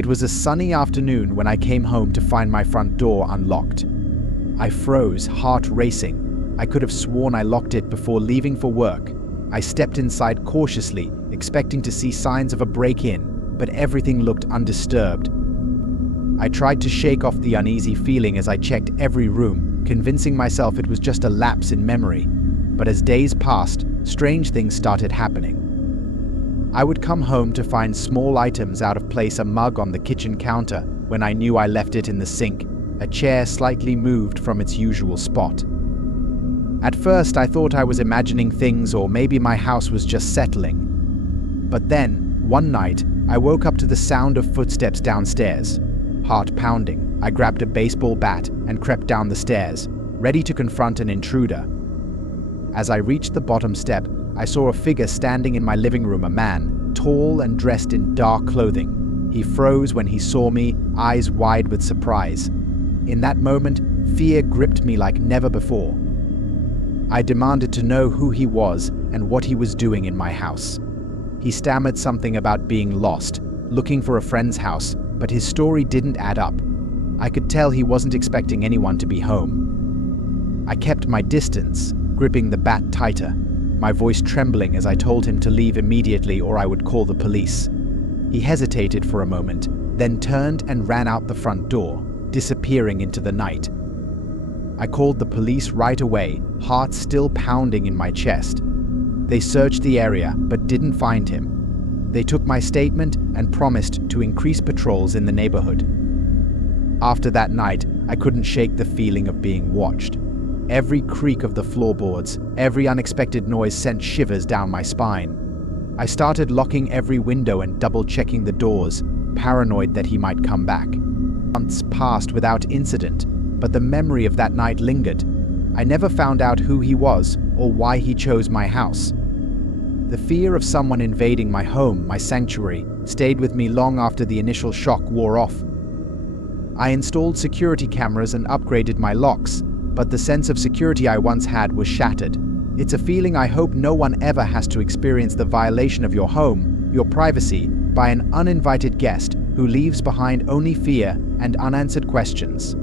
It was a sunny afternoon when I came home to find my front door unlocked. I froze, heart racing. I could have sworn I locked it before leaving for work. I stepped inside cautiously, expecting to see signs of a break-in, but everything looked undisturbed. I tried to shake off the uneasy feeling as I checked every room, convincing myself it was just a lapse in memory. But as days passed, strange things started happening. I would come home to find small items out of place, a mug on the kitchen counter when I knew I left it in the sink, a chair slightly moved from its usual spot. At first, I thought I was imagining things, or maybe my house was just settling. But then, one night, I woke up to the sound of footsteps downstairs. Heart pounding, I grabbed a baseball bat and crept down the stairs, ready to confront an intruder. As I reached the bottom step, I saw a figure standing in my living room, a man, tall and dressed in dark clothing. He froze when he saw me, eyes wide with surprise. In that moment, fear gripped me like never before. I demanded to know who he was and what he was doing in my house. He stammered something about being lost, looking for a friend's house, but his story didn't add up. I could tell he wasn't expecting anyone to be home. I kept my distance, gripping the bat tighter, my voice trembling as I told him to leave immediately or I would call the police. He hesitated for a moment, then turned and ran out the front door, disappearing into the night. I called the police right away, heart still pounding in my chest. They searched the area but didn't find him. They took my statement and promised to increase patrols in the neighborhood. After that night, I couldn't shake the feeling of being watched. Every creak of the floorboards, every unexpected noise sent shivers down my spine. I started locking every window and double-checking the doors, paranoid that he might come back. Months passed without incident, but the memory of that night lingered. I never found out who he was or why he chose my house. The fear of someone invading my home, my sanctuary, stayed with me long after the initial shock wore off. I installed security cameras and upgraded my locks, but the sense of security I once had was shattered. It's a feeling I hope no one ever has to experience, the violation of your home, your privacy, by an uninvited guest who leaves behind only fear and unanswered questions.